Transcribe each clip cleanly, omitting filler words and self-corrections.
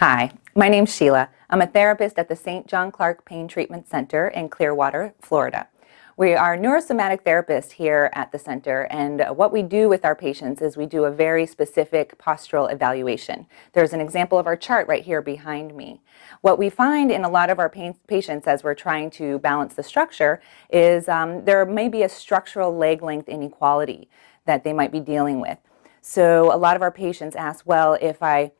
Hi, my name's Sheila. I'm a therapist at the St. John Clark Pain Treatment Center in Clearwater, Florida. We are neurosomatic therapists here at the center, and what we do with our patients is we do a very specific postural evaluation. There's an example of our chart right here behind me. What we find in a lot of our patients as we're trying to balance the structure is there may be a structural leg length inequality that they might be dealing with. So a lot of our patients ask, well, if I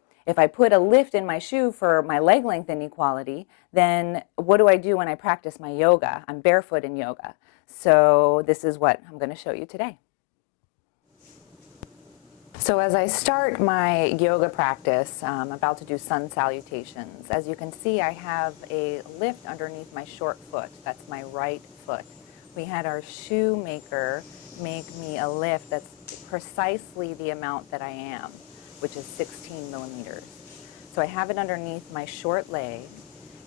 put a lift in my shoe for my leg length inequality, then what do I do when I practice my yoga? I'm barefoot in yoga. So this is what I'm going to show you today. So as I start my yoga practice, I'm about to do sun salutations. As you can see, I have a lift underneath my short foot. That's my right foot. We had our shoemaker make me a lift that's precisely the amount that I am, which is 16 millimeters. So I have it underneath my short leg,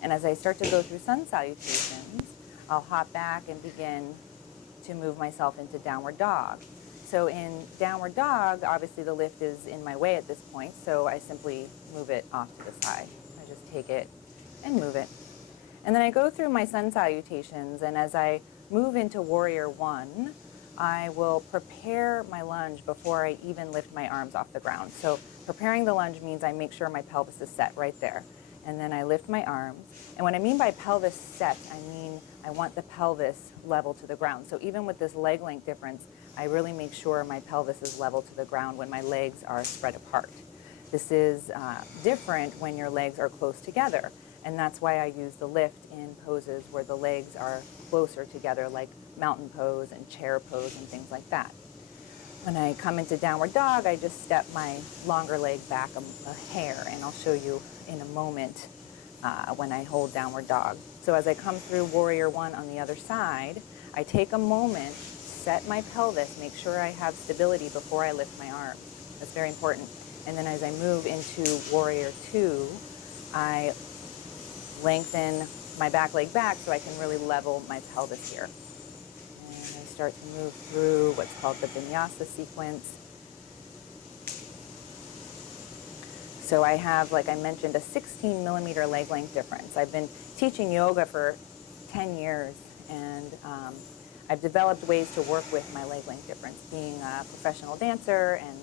and as I start to go through sun salutations, I'll hop back and begin to move myself into downward dog. So in downward dog, obviously the lift is in my way at this point, so I simply move it off to the side. I just take it and move it. And then I go through my sun salutations, and as I move into warrior one, I will prepare my lunge before I even lift my arms off the ground. So preparing the lunge means I make sure my pelvis is set right there. And then I lift my arms. And what I mean by pelvis set, I mean I want the pelvis level to the ground. So even with this leg length difference, I really make sure my pelvis is level to the ground when my legs are spread apart. This is different when your legs are close together. And that's why I use the lift in poses where the legs are closer together, like mountain pose and chair pose and things like that. When I come into downward dog, I just step my longer leg back a hair, and I'll show you in a moment when I hold downward dog. So as I come through warrior one on the other side, I take a moment, set my pelvis, make sure I have stability before I lift my arms. That's very important. And then as I move into warrior two, I lengthen my back leg back so I can really level my pelvis here. And I start to move through what's called the Vinyasa Sequence. So I have, like I mentioned, a 16 millimeter leg length difference. I've been teaching yoga for 10 years, and I've developed ways to work with my leg length difference, being a professional dancer and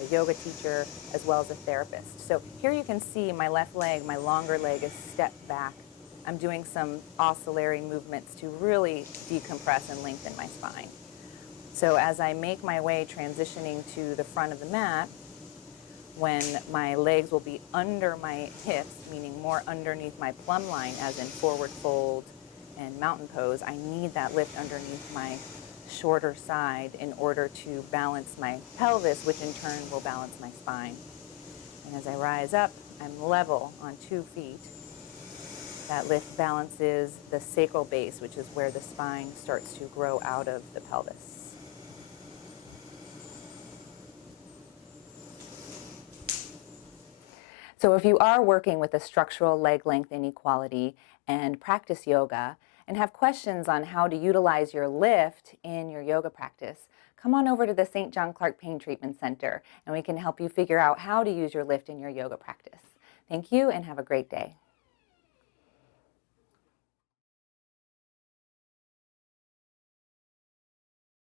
a yoga teacher, as well as a therapist. So here you can see my left leg, my longer leg, is stepped back. I'm doing some oscillatory movements to really decompress and lengthen my spine. So as I make my way transitioning to the front of the mat, when my legs will be under my hips, meaning more underneath my plumb line, as in forward fold and mountain pose, I need that lift underneath my shorter side in order to balance my pelvis, which in turn will balance my spine. And as I rise up, I'm level on 2 feet. That lift balances the sacral base, which is where the spine starts to grow out of the pelvis. So if you are working with a structural leg length inequality and practice yoga and have questions on how to utilize your lift in your yoga practice, come on over to the St. John Clark Pain Treatment Center and we can help you figure out how to use your lift in your yoga practice. Thank you and have a great day.